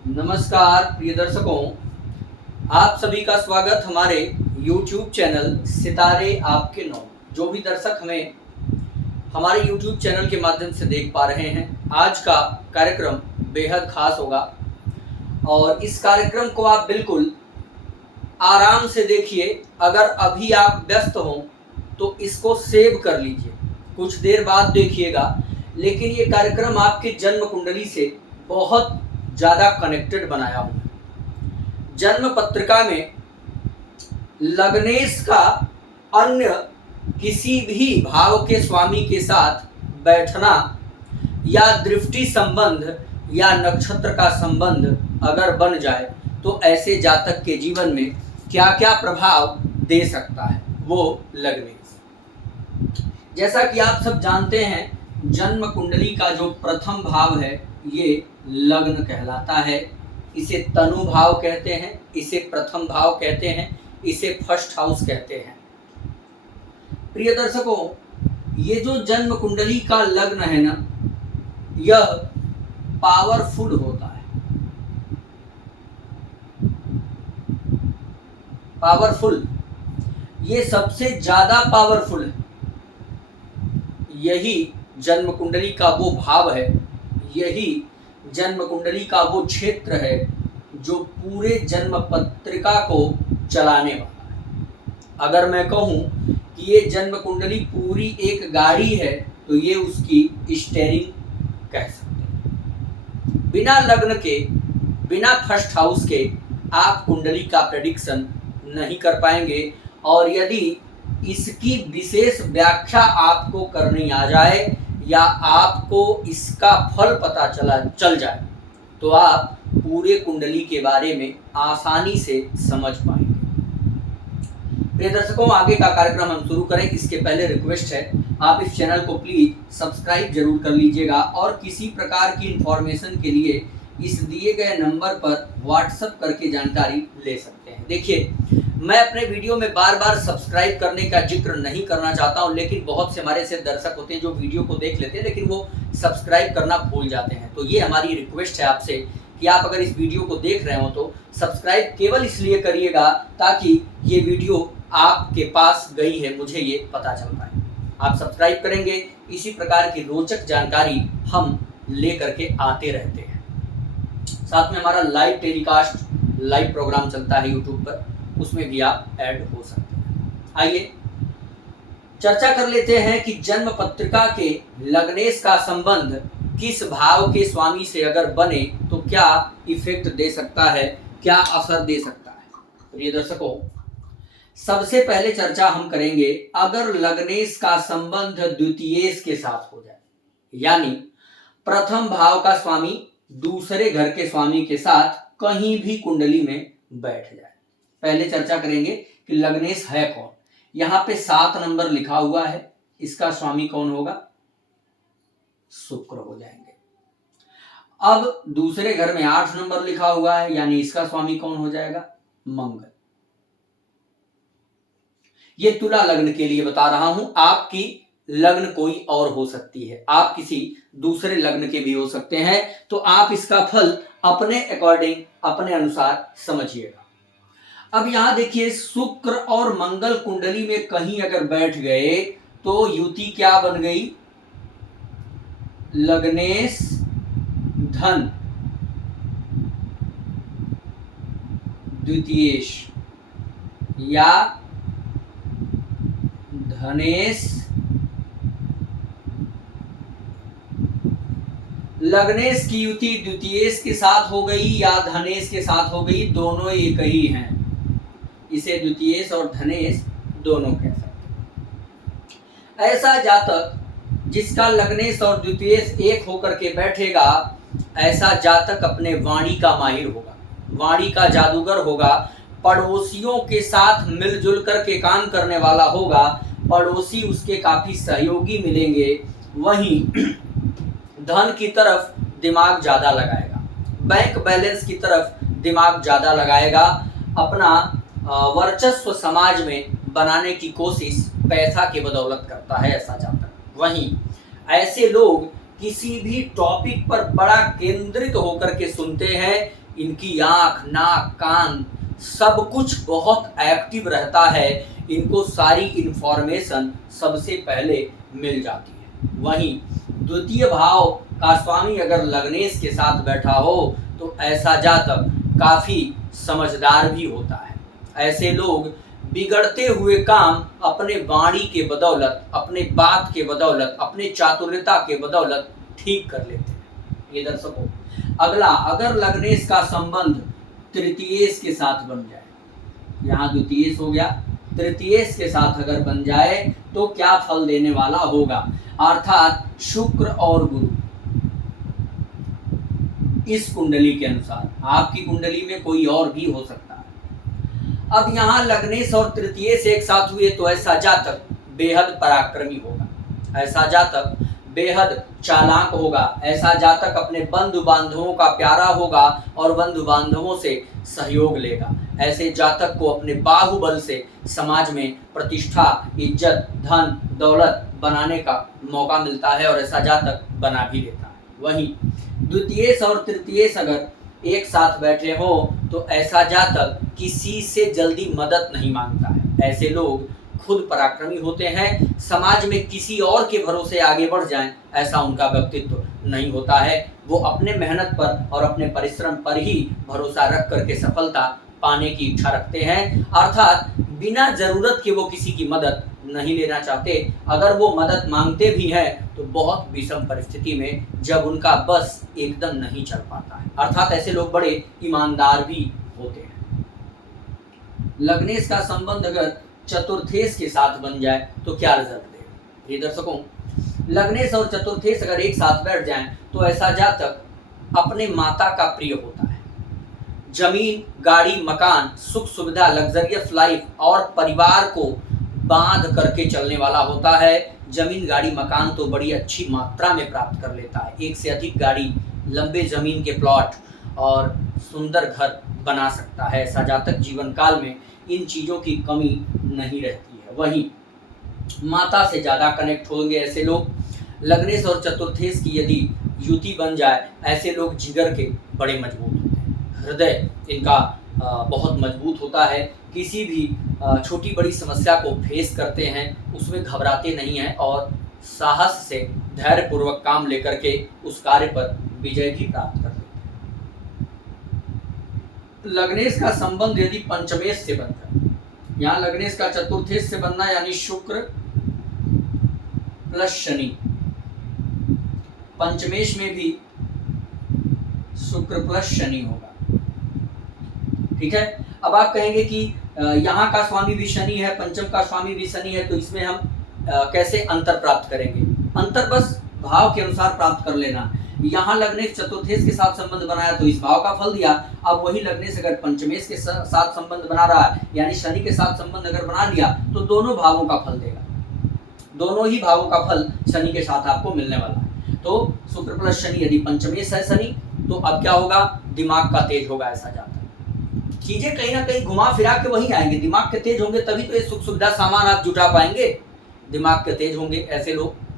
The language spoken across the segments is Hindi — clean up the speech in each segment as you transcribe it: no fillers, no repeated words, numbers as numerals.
नमस्कार प्रिय दर्शकों, आप सभी का स्वागत हमारे YouTube चैनल सितारे आपके नौ। जो भी दर्शक हमें हमारे YouTube चैनल के माध्यम से देख पा रहे हैं, आज का कार्यक्रम बेहद खास होगा और इस कार्यक्रम को आप बिल्कुल आराम से देखिए। अगर अभी आप व्यस्त हों तो इसको सेव कर लीजिए, कुछ देर बाद देखिएगा, लेकिन ये कार्यक्रम आपके जन्म कुंडली से बहुत ज़्यादा कनेक्टेड बनाया हूँ। जन्म पत्रिका में लग्नेश का अन्य किसी भी भाव के स्वामी के साथ बैठना या दृष्टि संबंध या नक्षत्र का संबंध अगर बन जाए तो ऐसे जातक के जीवन में क्या क्या प्रभाव दे सकता है वो लग्नेश। जैसा कि आप सब जानते हैं, जन्म कुंडली का जो प्रथम भाव है ये लग्न कहलाता है। इसे तनु भाव कहते हैं, इसे प्रथम भाव कहते हैं, इसे फर्स्ट हाउस कहते हैं। प्रिय दर्शकों, ये जो जन्म कुंडली का लग्न है ना, यह पावरफुल होता है। पावरफुल, ये सबसे ज्यादा पावरफुल है। यही जन्म कुंडली का वो भाव है, यही जन्म कुंडली का वो क्षेत्र है जो पूरे जन्म पत्रिका को चलाने वाला है। अगर मैं कहूँ कि ये जन्म कुंडली पूरी एक गाड़ी है तो ये उसकी स्टीयरिंग कह सकते हैं। बिना लग्न के, बिना फर्स्ट हाउस के आप कुंडली का प्रेडिक्शन नहीं कर पाएंगे, और यदि इसकी विशेष व्याख्या आपको करनी आ जाए या आपको इसका फल पता चल जाए तो आप पूरे कुंडली के बारे में आसानी से समझ पाएंगे। प्रिय दर्शकों, आगे का कार्यक्रम हम शुरू करें इसके पहले रिक्वेस्ट है, आप इस चैनल को प्लीज सब्सक्राइब जरूर कर लीजिएगा और किसी प्रकार की इंफॉर्मेशन के लिए इस दिए गए नंबर पर व्हाट्सएप करके जानकारी ले सकते हैं। देखिए, मैं अपने वीडियो में बार बार सब्सक्राइब करने का जिक्र नहीं करना चाहता हूं, लेकिन बहुत से हमारे से दर्शक होते हैं जो वीडियो को देख लेते हैं लेकिन वो सब्सक्राइब करना भूल जाते हैं। तो ये हमारी रिक्वेस्ट है आपसे कि आप अगर इस वीडियो को देख रहे हो तो सब्सक्राइब केवल इसलिए करिएगा ताकि ये वीडियो आपके पास गई है मुझे ये पता चल पाए। आप सब्सक्राइब करेंगे, इसी प्रकार की रोचक जानकारी हम लेकर के आते रहते हैं। साथ में हमारा लाइव टेलीकास्ट, लाइव प्रोग्राम चलता है यूट्यूब पर, उसमें भी आप ऐड हो सकते हैं। आइए चर्चा कर लेते हैं कि जन्म पत्रिका के लग्नेश का संबंध किस भाव के स्वामी से अगर बने तो क्या इफेक्ट दे सकता है, क्या असर दे सकता है। प्रिय दर्शकों, सबसे पहले चर्चा हम करेंगे अगर लग्नेश का संबंध द्वितीयेश के साथ हो जाए, यानी प्रथम भाव का स्वामी दूसरे घर के स्वामी के साथ कहीं भी कुंडली में बैठ जाए। पहले चर्चा करेंगे कि लग्नेश है कौन। यहां पे 7 नंबर लिखा हुआ है, इसका स्वामी कौन होगा? शुक्र हो जाएंगे। अब दूसरे घर में 8 नंबर लिखा हुआ है, यानी इसका स्वामी कौन हो जाएगा? मंगल। ये तुला लग्न के लिए बता रहा हूं, आपकी लग्न कोई और हो सकती है, आप किसी दूसरे लग्न के भी हो सकते हैं, तो आप इसका फल अपने अकॉर्डिंग, अपने अनुसार समझिएगा। अब यहां देखिए, शुक्र और मंगल कुंडली में कहीं अगर बैठ गए तो युति क्या बन गई? लग्नेश धन द्वितीयेश या धनेश। लग्नेश की युति द्वितीयेश के साथ हो गई या धनेश के साथ हो गई, दोनों एक ही हैं, इसे द्वितीयेश और धनेश दोनों कह सकते हैं। ऐसा जातक जिसका लग्नेश और द्वितीयेश एक होकर के बैठेगा, ऐसा जातक अपने वाणी का माहिर होगा, वाणी का जादूगर होगा, पड़ोसियों के साथ मिलजुल करके काम करने वाला होगा, पड़ोसी उसके काफी सहयोगी मिलेंगे। वहीं धन की तरफ दिमाग ज्यादा लगाएगा, बैंक बैलेंस की तरफ दिमाग ज्यादा लगाएगा, अपना वर्चस्व समाज में बनाने की कोशिश पैसा के बदौलत करता है ऐसा जातक। वहीं ऐसे लोग किसी भी टॉपिक पर बड़ा केंद्रित होकर के सुनते हैं, इनकी आँख, नाक, कान सब कुछ बहुत एक्टिव रहता है, इनको सारी इंफॉर्मेशन सबसे पहले मिल जाती है। वहीं द्वितीय भाव का स्वामी अगर लग्नेश के साथ बैठा हो तो ऐसा जातक काफ़ी समझदार भी होता है। ऐसे लोग बिगड़ते हुए काम अपने वाणी के बदौलत, अपने बात के बदौलत, अपने चातुर्यता के बदौलत ठीक कर लेते हैं। ये दर्शकों, अगला, अगर लग्नेश का संबंध तृतीयेश के साथ बन जाए, यहाँ द्वितीयेश हो गया, तृतीयेश के साथ अगर बन जाए तो क्या फल देने वाला होगा, अर्थात शुक्र और गुरु। इस कुंडली के अनुसार, आपकी कुंडली में कोई और भी हो सकता है। अब यहाँ लग्नेश और तृतीयेश एक साथ हुए तो ऐसा जातक बेहद पराक्रमी होगा, ऐसा जातक बेहद चालाक होगा, ऐसा जातक अपने बंधु बांधवों का प्यारा होगा और बंधु बांधवों से सहयोग लेगा। ऐसे जातक को अपने बाहुबल से समाज में प्रतिष्ठा, इज्जत, धन, दौलत बनाने का मौका मिलता है और ऐसा जातक बना भी लेता है। वहीं द्वितीयेश और तृतीयेश अगर एक साथ बैठे हो तो ऐसा जातक किसी से जल्दी मदद नहीं मांगता है। ऐसे लोग खुद पराक्रमी होते हैं, समाज में किसी और के भरोसे आगे बढ़ जाएं ऐसा उनका व्यक्तित्व नहीं होता है। वो अपने मेहनत पर और अपने परिश्रम पर ही भरोसा रख करके सफलता पाने की इच्छा रखते हैं, अर्थात बिना जरूरत के वो किसी की मदद नहीं लेना चाहते। अगर वो मदद मांगते भी हैं तो बहुत विषम परिस्थिति में, जब उनका बस एकदम नहीं चल पाता है, अर्थात ऐसे लोग बड़े ईमानदार भी होते हैं। लग्नेश का संबंध अगर चतुर्थेश के साथ बन जाए तो क्या रिजल्ट देगा। ये दर्शकों, लग्नेश और चतुर्थेश अगर एक साथ बैठ जाएं तो ऐसा जातक अपने माता का प्रिय होता है। जमीन, गाड़ी, मकान, सुख सुविधा, लग्जरियस लाइफ और परिवार को बांध करके चलने वाला होता है। जमीन, गाड़ी, मकान तो बड़ी अच्छी मात्रा में प्राप्त कर लेता है, एक से अधिक गाड़ी, लंबे जमीन के प्लॉट और सुंदर घर बना सकता है। ऐसा जातक जीवन काल में इन चीज़ों की कमी नहीं रहती है। वहीं माता से ज़्यादा कनेक्ट होंगे ऐसे लोग। लग्नेश और चतुर्थेश की यदि युति बन जाए, ऐसे लोग जिगर के बड़े मजबूत होते हैं, हृदय इनका बहुत मजबूत होता है, किसी भी छोटी बड़ी समस्या को फेस करते हैं, उसमें घबराते नहीं हैं और साहस से धैर्यपूर्वक काम लेकर के उस कार्य पर विजय भी प्राप्त करते हैं। लग्नेश का संबंध यदि पंचमेश से बनता है, यहाँ लग्नेश का चतुर्थेश से बनना यानी शुक्र प्लस शनि, पंचमेश में भी शुक्र प्लस शनि होगा। ठीक है, अब आप कहेंगे कि यहाँ का स्वामी भी शनि है, पंचम का स्वामी भी शनि है, तो इसमें हम कैसे अंतर प्राप्त करेंगे। अंतर बस भाव के अनुसार प्राप्त कर लेना। यहाँ लग्नेश चतुर्थेश के साथ संबंध बनाया तो इस भाव का फल दिया। अब वही लग्नेश अगर पंचमेश के साथ संबंध बना रहा है यानी शनि के साथ संबंध अगर बना लिया तो दोनों भावों का फल देगा, दोनों ही भावों का फल शनि के साथ आपको मिलने वाला है। तो शुक्र प्लस शनि, यदि पंचमेश है शनि तो अब क्या होगा, दिमाग का तेज होगा। ऐसा जाता है चीजें कहीं ना कहीं घुमा फिरा के वहीं आएंगे। दिमाग के तेज होंगे तभी तो ये सुख सुविधा सामान आप जुटा पाएंगे, दिमाग के तेज होंगे ऐसे लोग।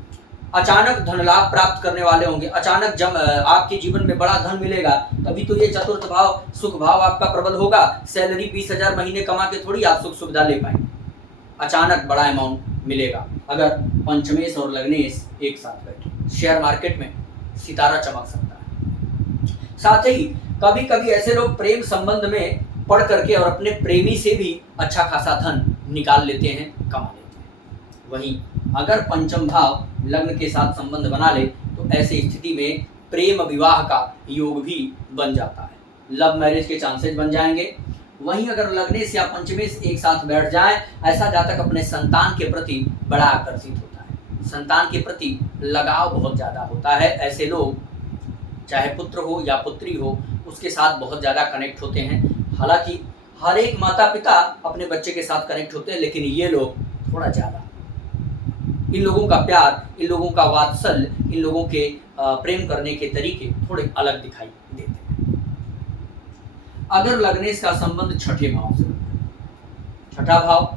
अचानक धन लाभ प्राप्त करने वाले होंगे, अचानक आपके जीवन में बड़ा धन मिलेगा, तभी तो ये चतुर्थ भाव सुख भाव आपका प्रबल होगा। सैलरी 20,000 महीने कमा के थोड़ी आप सुख सुविधा ले पाएंगे, अचानक बड़ा अमाउंट मिलेगा अगर पंचमेश और लग्नेश एक साथ बैठे। शेयर मार्केट में सितारा चमक सकता है। साथ ही कभी कभी ऐसे लोग प्रेम संबंध में पढ़ करके और अपने प्रेमी से भी अच्छा खासा धन निकाल लेते हैं, कमा लेते हैं। वहीं अगर पंचम भाव लग्न के साथ संबंध बना ले तो ऐसी स्थिति में प्रेम विवाह का योग भी बन जाता है, लव मैरिज के चांसेस बन जाएंगे। वहीं अगर लग्नेश या पंचमेश एक साथ बैठ जाए, ऐसा जातक अपने संतान के प्रति बड़ा आकर्षित होता है, संतान के प्रति लगाव बहुत ज़्यादा होता है। ऐसे लोग चाहे पुत्र हो या पुत्री हो उसके साथ बहुत ज़्यादा कनेक्ट होते हैं। हालांकि हर एक माता पिता अपने बच्चे के साथ कनेक्ट होते हैं, लेकिन ये लोग थोड़ा ज़्यादा, इन लोगों का प्यार, इन लोगों का वात्सल्य, इन लोगों के प्रेम करने के तरीके थोड़े अलग दिखाई देते हैं। अगर लग्नेश का संबंध छठे भाव से, छठा भाव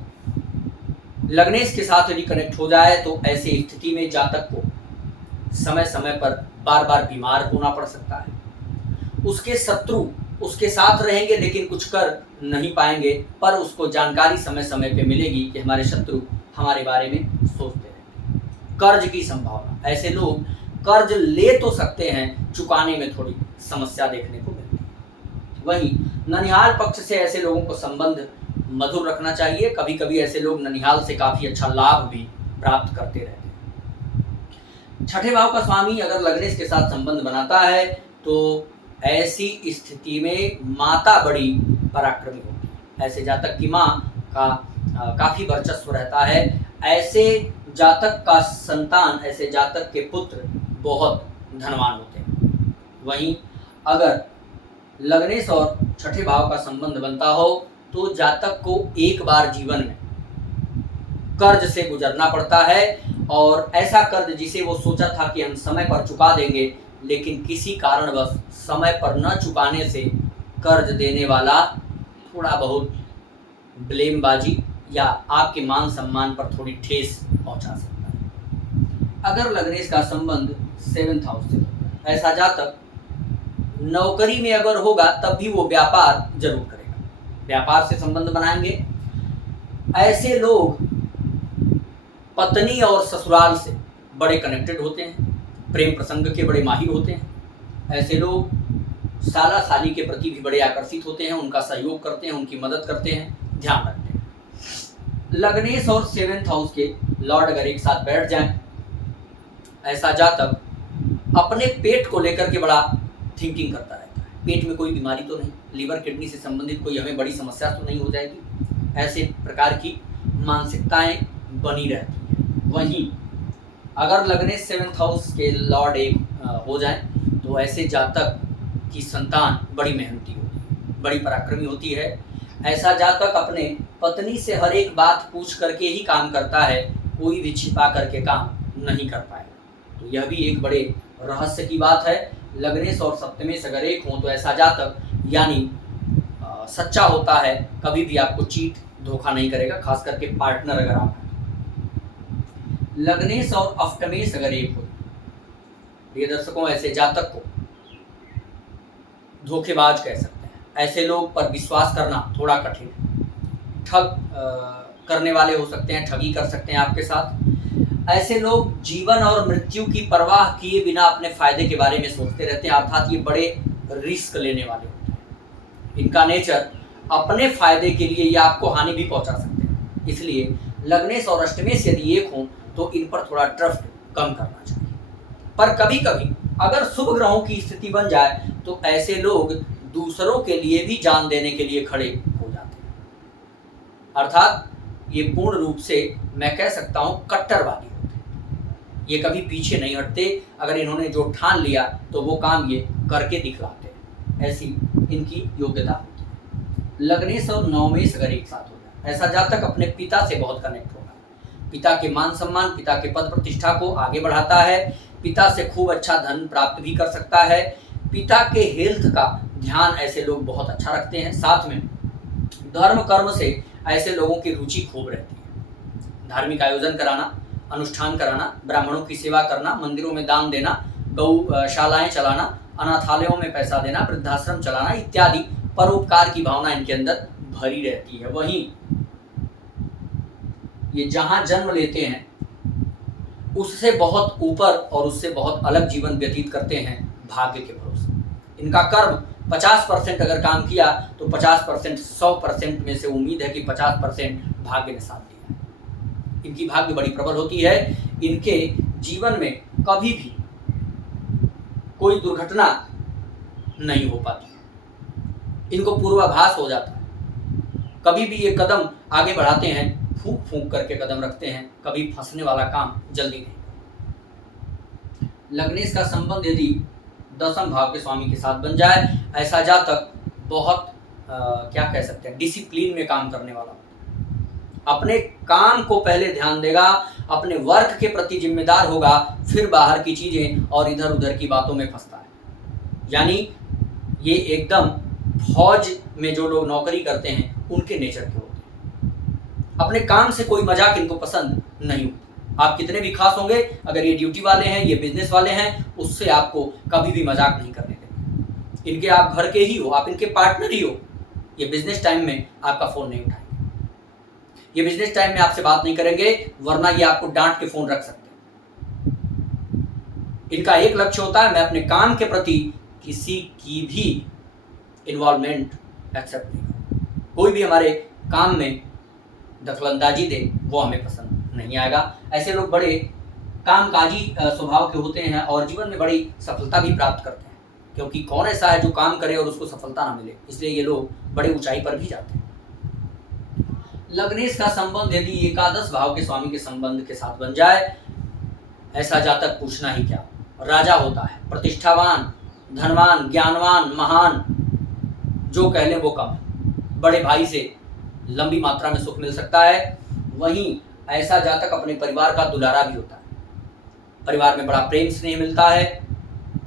लग्नेश के साथ यदि कनेक्ट हो जाए तो ऐसी स्थिति में जातक को समय समय पर बार बार बीमार होना पड़ सकता है। उसके शत्रु उसके साथ रहेंगे लेकिन कुछ कर नहीं पाएंगे, पर उसको जानकारी समय समय पे मिलेगी कि हमारे शत्रु हमारे बारे में सोचते हैं। कर्ज की संभावना, ऐसे लोग कर्ज ले तो सकते हैं, चुकाने में थोड़ी समस्या देखने को मिलती है। वहीं ननिहाल पक्ष से ऐसे लोगों को संबंध मधुर रखना चाहिए। कभी कभी ऐसे लोग ननिहाल से काफी अच्छा लाभ भी प्राप्त करते रहते हैं। छठे भाव का स्वामी अगर लग्नेश के साथ संबंध बनाता है तो ऐसी स्थिति में माता बड़ी पराक्रमी होती है। ऐसे जातक की माँ का काफी वर्चस्व रहता है। ऐसे जातक का संतान, ऐसे जातक के पुत्र बहुत धनवान होते हैं। वहीं अगर लग्नेश और छठे भाव का संबंध बनता हो तो जातक को एक बार जीवन में कर्ज से गुजरना पड़ता है, और ऐसा कर्ज जिसे वो सोचा था कि हम समय पर चुका देंगे, लेकिन किसी कारणवश समय पर न चुकाने से कर्ज देने वाला थोड़ा बहुत ब्लेमबाजी या आपके मान सम्मान पर थोड़ी ठेस पहुंचा सकता है। अगर लग्नेश का संबंध 7th हाउस से, ऐसा जातक नौकरी में अगर होगा तब भी वो व्यापार जरूर करेगा, व्यापार से संबंध बनाएंगे। ऐसे लोग पत्नी और ससुराल से बड़े कनेक्टेड होते हैं, प्रेम प्रसंग के बड़े माहिर होते हैं। ऐसे लोग साला साली के प्रति भी बड़े आकर्षित होते हैं, उनका सहयोग करते हैं, उनकी मदद करते हैं, ध्यान रखते हैं। लग्नेश और 7th हाउस के लॉर्ड अगर एक साथ बैठ जाएं, ऐसा जातक अपने पेट को लेकर के बड़ा थिंकिंग करता रहता है। पेट में कोई बीमारी तो नहीं, लीवर किडनी से संबंधित कोई हमें बड़ी समस्या तो नहीं हो जाएगी, ऐसे प्रकार की मानसिकताएं बनी रहती हैं। वहीं अगर लग्नेश 7th हाउस के लॉर्ड एक हो जाए तो ऐसे जातक की संतान बड़ी मेहनती होती है, बड़ी पराक्रमी होती है। ऐसा जातक अपने पत्नी से हर एक बात पूछ करके ही काम करता है, कोई भी छिपा करके काम नहीं कर पाएगा। तो यह भी एक बड़े रहस्य की बात है। लग्नेश और सप्तमेश अगर एक हों तो ऐसा जातक यानी सच्चा होता है, कभी भी आपको चीट धोखा नहीं करेगा, खास करके पार्टनर अगर आप हैं। लग्नेश और अष्टमेश अगर एक हो, प्रिय दर्शकों, ऐसे जातक को धोखेबाज कह सकते हैं। ऐसे लोग पर विश्वास करना थोड़ा कठिन है, ठग करने वाले हो सकते हैं, ठगी कर सकते हैं आपके साथ। ऐसे लोग जीवन और मृत्यु की परवाह किए बिना अपने फायदे के बारे में सोचते रहते हैं, अर्थात ये बड़े रिस्क लेने वाले होते हैं। इनका नेचर अपने फायदे के लिए या आपको हानि भी पहुंचा सकते हैं। इसलिए लग्नेश और अष्टमेश यदि एक हों तो इन पर थोड़ा ट्रस्ट कम करना चाहिए। पर कभी कभी अगर शुभ ग्रहों की स्थिति बन जाए तो ऐसे लोग दूसरों के लिए भी जान देने के लिए खड़े हो जाते हैं, अर्थात ये पूर्ण रूप से मैं कह सकता हूं कट्टरवादी होते हैं। ये कभी पीछे नहीं हटते, अगर इन्होंने जो ठान लिया तो वो काम ये करके दिखलाते हैं, ऐसी इनकी योग्यता होती है। लग्नेश और नवमेश अगर एक साथ हो जाए, ऐसा जातक अपने पिता से बहुत कनेक्ट होगा, पिता के मान सम्मान, पिता के पद प्रतिष्ठा को आगे बढ़ाता है, पिता से खूब अच्छा धन प्राप्त भी कर सकता है। पिता के हेल्थ का ध्यान ऐसे लोग बहुत अच्छा रखते हैं। साथ में धर्म कर्म से ऐसे लोगों की रुचि खूब रहती है। धार्मिक आयोजन कराना, अनुष्ठान कराना, ब्राह्मणों की सेवा करना, मंदिरों में दान देना, गौशालाएं चलाना, अनाथालयों में पैसा देना, वृद्धाश्रम चलाना इत्यादि परोपकार की भावना इनके अंदर भरी रहती है। वहीं ये जहां जन्म लेते हैं उससे बहुत ऊपर और उससे बहुत अलग जीवन व्यतीत करते हैं भाग्य के भरोसे। इनका कर्म 50% अगर काम किया तो 50% 100% में से उम्मीद है कि 50% भाग्य ने साथ दिया है। इनकी भाग्य बड़ी प्रबल होती है। इनके जीवन में कभी भी कोई दुर्घटना नहीं हो पाती, इनको पूर्वाभास हो जाता है। कभी भी ये कदम आगे बढ़ाते हैं, फूंक फूंक करके कदम रखते हैं, कभी फंसने वाला काम जल्दी नहीं। लग्नेश का संबंध यदि 10th भाव के स्वामी के साथ बन जाए, ऐसा जातक बहुत क्या कह सकते हैं, डिसिप्लिन में काम करने वाला, अपने काम को पहले ध्यान देगा, अपने वर्क के प्रति जिम्मेदार होगा, फिर बाहर की चीजें और इधर उधर की बातों में फंसता है। यानी ये एकदम फौज में जो लोग नौकरी करते हैं उनके नेचर के होते हैं। अपने काम से कोई मजाक इनको पसंद नहीं होता। आप कितने भी खास होंगे, अगर ये ड्यूटी वाले हैं, ये बिजनेस वाले हैं, उससे आपको कभी भी मजाक नहीं करने देंगे। इनके आप घर के ही हो, आप इनके पार्टनर ही हो, ये बिजनेस टाइम में आपका फोन नहीं उठाएंगे, ये बिजनेस टाइम में आपसे बात नहीं करेंगे, वरना ये आपको डांट के फोन रख सकते हैं। इनका एक लक्ष्य होता है, मैं अपने काम के प्रति किसी की भी इन्वॉल्वमेंट एक्सेप्ट नहीं करूं, कोई भी हमारे काम में दखलंदाजी दे वो हमें पसंद नहीं आएगा। ऐसे लोग बड़े कामकाजी स्वभाव के होते हैं और जीवन में बड़ी सफलता भी प्राप्त करते हैं, क्योंकि कौन ऐसा है जो काम करे और उसको सफलता ना मिले, इसलिए ये लोग बड़े ऊंचाई पर भी जाते हैं। लग्नेश का संबंध यदि एकादश भाव के स्वामी के संबंध के साथ बन जाए, ऐसा जातक पूछना ही क्या, राजा होता है, प्रतिष्ठावान, धनवान, ज्ञानवान, महान, जो कह ले वो कम, बड़े भाई से लंबी मात्रा में सुख मिल सकता है। वहीं ऐसा जातक अपने परिवार का दुलारा भी होता है, परिवार में बड़ा प्रेम स्नेह मिलता है,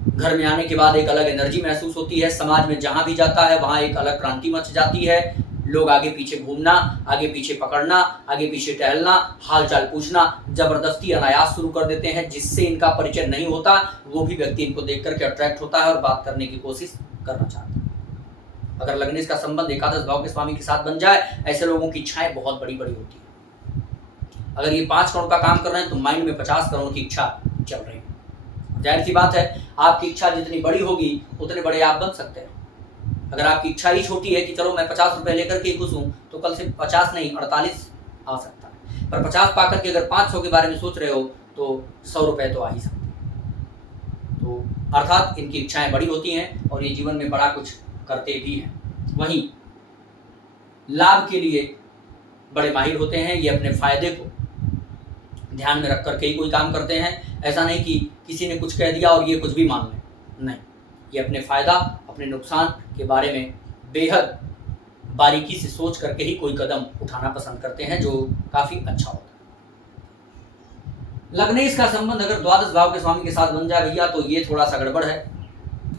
घर में आने के बाद एक अलग एनर्जी महसूस होती है, समाज में जहां भी जाता है वहां एक अलग क्रांति मच जाती है, लोग आगे पीछे घूमना, आगे पीछे पकड़ना, आगे पीछे टहलना, हालचाल पूछना जबरदस्ती अनायास शुरू कर देते हैं, जिससे इनका परिचय नहीं होता वो भी व्यक्ति इनको देख करके अट्रैक्ट होता है और बात करने की कोशिश करना चाहता है। अगर लग्नेश का संबंध एकादश भाव के स्वामी के साथ बन जाए, ऐसे लोगों की इच्छाएं बहुत बड़ी बड़ी होती है। अगर ये 5 करोड़ का काम कर रहे हैं तो माइंड में 50 करोड़ की इच्छा चल रही है। जाहिर सी बात है, आपकी इच्छा जितनी बड़ी होगी उतने बड़े आप बन सकते हैं। अगर आपकी इच्छा ही छोटी है कि चलो मैं 50 रुपए लेकर के खुश हूं, तो कल से 50 नहीं 48 आ सकता है, पर 50 पाकर के अगर 500 के बारे में सोच रहे हो तो 100 रुपए तो आ ही सकते हैं। तो अर्थात इनकी इच्छाएं बड़ी होती हैं और ये जीवन में बड़ा कुछ करते भी हैं। वहीं लाभ के लिए बड़े माहिर होते हैं, ये अपने फायदे को ध्यान में रख करके ही कोई काम करते हैं। ऐसा नहीं कि किसी ने कुछ कह दिया और ये कुछ भी मान लें, नहीं, ये अपने फायदा अपने नुकसान के बारे में बेहद बारीकी से सोच करके ही कोई कदम उठाना पसंद करते हैं, जो काफी अच्छा होता है। लग्नेश का संबंध अगर द्वादश भाव के स्वामी के साथ बन जाए भैया, तो ये थोड़ा सा गड़बड़ है।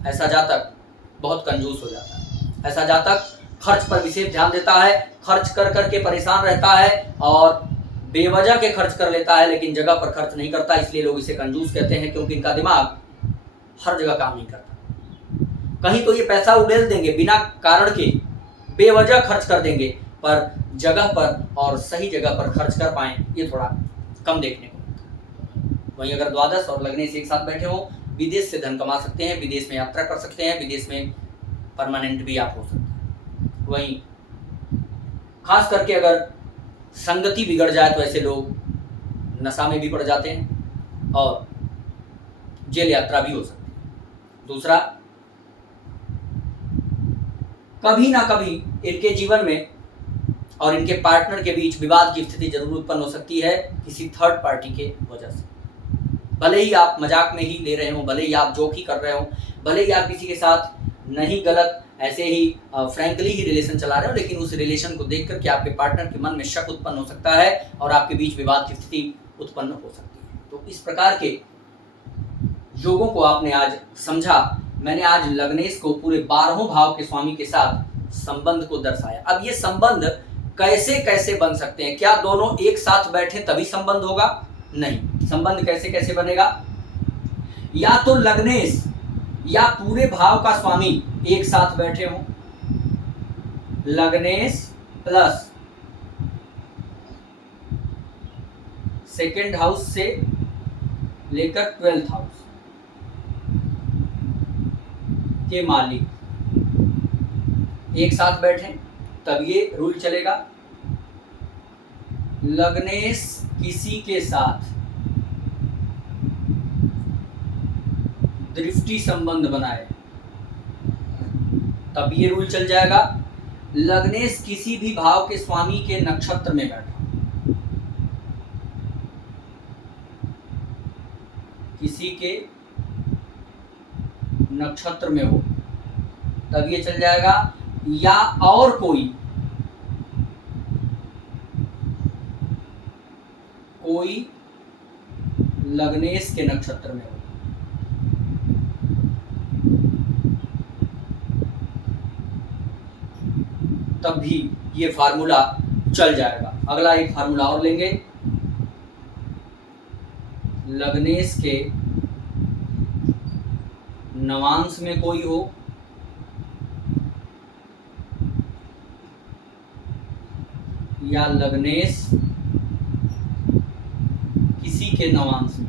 ऐसा जातक बहुत कंजूस हो जाता है, ऐसा जातक खर्च पर विशेष ध्यान देता है, खर्च कर करके परेशान रहता है और बेवजह के खर्च कर लेता है, लेकिन जगह पर खर्च नहीं करता, इसलिए लोग इसे कंजूस कहते हैं, क्योंकि इनका दिमाग हर जगह काम नहीं करता। कहीं तो ये पैसा उड़ेल देंगे बिना कारण के, बेवजह खर्च कर देंगे, पर जगह पर और सही जगह पर खर्च कर पाए ये थोड़ा कम देखने को मिलता है। वहीं अगर द्वादश और लग्नेश एक साथ बैठे हो, विदेश से धन कमा सकते हैं, विदेश में यात्रा कर सकते हैं, विदेश में परमानेंट भी आप हो सकते हैं। वहीं खास करके अगर संगति बिगड़ जाए तो ऐसे लोग नशा में भी पड़ जाते हैं और जेल यात्रा भी हो सकती है। दूसरा, कभी ना कभी इनके जीवन में और इनके पार्टनर के बीच विवाद की स्थिति जरूर उत्पन्न हो सकती है, किसी थर्ड पार्टी के वजह से। भले ही आप मजाक में ही ले रहे हो, भले ही आप जोक ही कर रहे हो, भले ही आप किसी के साथ नहीं गलत ऐसे ही फ्रैंकली ही रिलेशन चला रहे हो, लेकिन उस रिलेशन को देख करके आपके पार्टनर के मन में शक उत्पन्न हो सकता है और आपके बीच विवाद की स्थिति उत्पन्न हो सकती है। तो इस प्रकार के योगों को आपने आज समझा। मैंने आज लग्नेश को पूरे 12 भाव के स्वामी के साथ संबंध को दर्शाया। अब ये संबंध कैसे कैसे बन सकते हैं? क्या दोनों एक साथ बैठे तभी संबंध होगा? नहीं। संबंध कैसे कैसे बनेगा? या तो लग्नेश या पूरे भाव का स्वामी एक साथ बैठे हो, लग्नेश प्लस सेकेंड हाउस से लेकर 12th हाउस के मालिक एक साथ बैठे, तब ये रूल चलेगा। लग्नेश किसी के साथ दृष्टि संबंध बनाए, तब ये रूल चल जाएगा। लग्नेश किसी भी भाव के स्वामी के नक्षत्र में बैठा, किसी के नक्षत्र में हो, तब ये चल जाएगा। या और कोई लग्नेश के नक्षत्र में हो, तब भी ये फार्मूला चल जाएगा। अगला एक फार्मूला और लेंगे। लग्नेश के नवांश में कोई हो या लग्नेश किसी के नवांश में,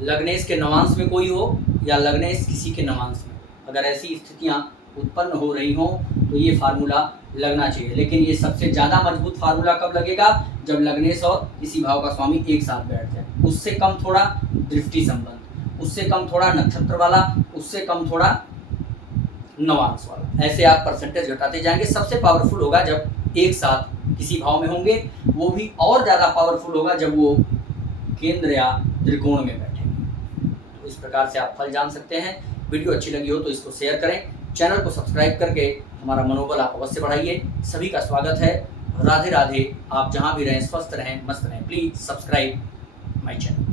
लग्नेश के नवांश में कोई हो या लग्नेश किसी के नवांश में, अगर ऐसी स्थितियां उत्पन्न हो रही हों तो ये फार्मूला लगना चाहिए। लेकिन ये सबसे ज़्यादा मजबूत फार्मूला कब लगेगा, जब लग्नेश और किसी भाव का स्वामी एक साथ बैठ जाए। उससे कम थोड़ा दृष्टि संबंध, उससे कम थोड़ा नक्षत्र वाला, उससे कम थोड़ा नवांश वाला, ऐसे आप परसेंटेज घटाते जाएंगे। सबसे पावरफुल होगा जब एक साथ किसी भाव में होंगे, वो भी और ज़्यादा पावरफुल होगा जब वो केंद्र या त्रिकोण में बैठेंगे। तो इस प्रकार से आप फल जान सकते हैं। वीडियो अच्छी लगी हो तो इसको शेयर करें, चैनल को सब्सक्राइब करके हमारा मनोबल आप अवश्य बढ़ाइए। सभी का स्वागत है। राधे राधे। आप जहाँ भी रहें स्वस्थ रहें, मस्त रहें। Please subscribe my channel.